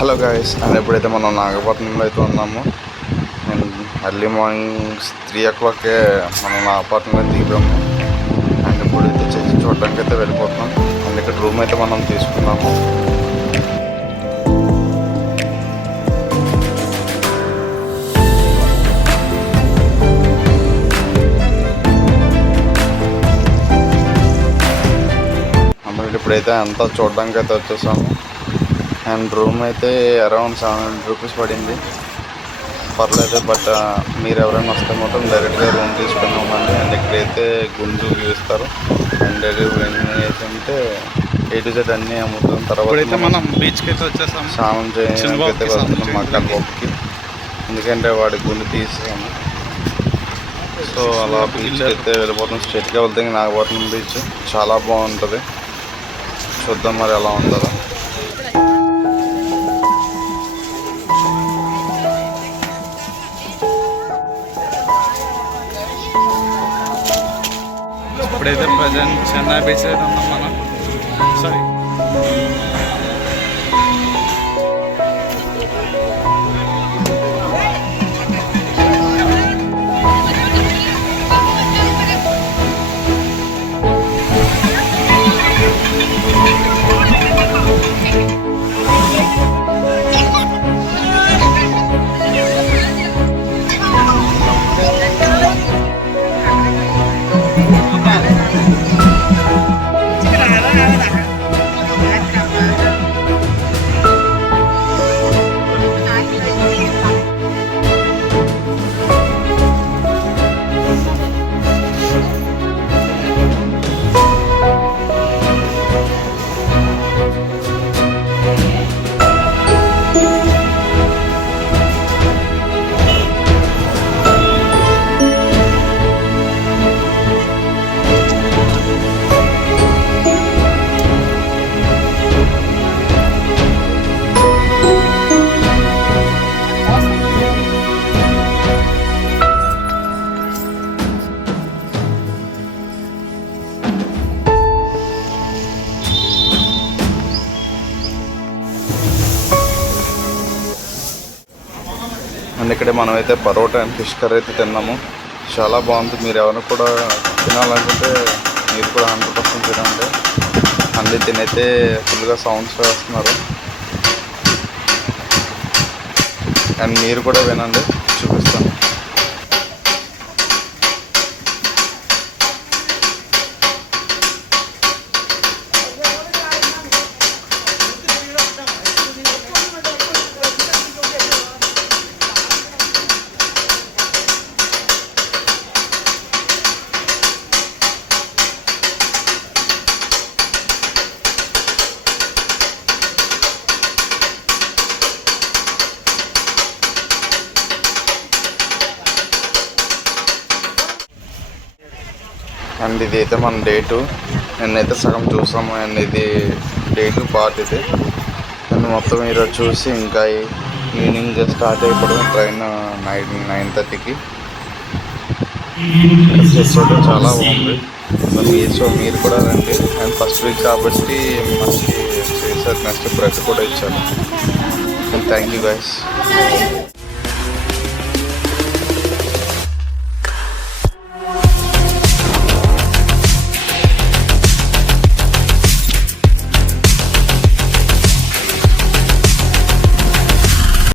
Hello guys, and ఎప్పుడైతే మనం నాగపట్నంలో అయితే ఉన్నామో, అండ్ ఎర్లీ మార్నింగ్ 3 o'clock మనం నా అపార్ట్మెంట్ దిగాము. అండ్ ఇప్పుడైతే చర్చి చూడడానికి అయితే వెళ్ళిపోతున్నాం. అండ్ ఇక్కడ రూమ్ అయితే మనం తీసుకున్నాము. ఇప్పుడైతే అంతా చూడడానికి అయితే వచ్చేసాము. అండ్ రూమ్ అయితే అరౌండ్ 700 రూపీస్ పడింది. పర్లేదు, బట్ మీరు ఎవరైనా వస్తే మాత్రం డైరెక్ట్గా రూమ్ తీసుకొని ఉండండి. అండ్ ఇక్కడైతే గుంజు ఇస్తారు. అండ్ ఏంటంటే A to Z అన్నీ అమ్ముతాం. తర్వాత మనం బీచ్కి అయితే వచ్చేసాం. స్నానం చేయడానికి అయితే వెళ్తున్నాం మా కల్బాబుకి, ఎందుకంటే వాడి గుండు తీసాము. సో అలా బీచ్కి అయితే వెళ్ళిపోతాం. స్ట్రైట్గా వెళ్తే నాగపట్నం బీచ్ చాలా బాగుంటుంది. చూద్దాం మరి ఎలా ఉంటుందో. ఇప్పుడైతే ప్రజెంట్ చెన్నై బీచ్ అయితే ఉన్నాం మనం. సారీ, అండ్ ఇక్కడ మనమైతే పరోటా అండ్ ఫిష్ కర్రీ అయితే తిన్నాము. చాలా బాగుంది. మీరు ఎవరైనా కూడా తినాలనుకుంటే మీరు కూడా 100% తినండి. అన్నీ తినైతే ఫుల్గా సౌండ్స్ వేస్తున్నారు. అండ్ మీరు కూడా వినండి, చూపిస్తాను. అండ్ ఇది అయితే మన Day 2. నేనైతే సగం చూసాము. అండ్ ఇది Day 2 పార్ట్ ఇది. అండ్ మొత్తం ఈరోజు చూసి ఇంకా ఈవినింగ్ స్టార్ట్ అయిపోవడం. ట్రైన్ 9:30కి. అయితే చాలా బాగుంది. సో మీరు కూడా రండి. అండ్ ఫస్ట్ వీక్ కాబట్టి మంచి చేశారు. నెక్స్ట్ బ్రెడ్ కూడా ఇచ్చాను. And thank you guys.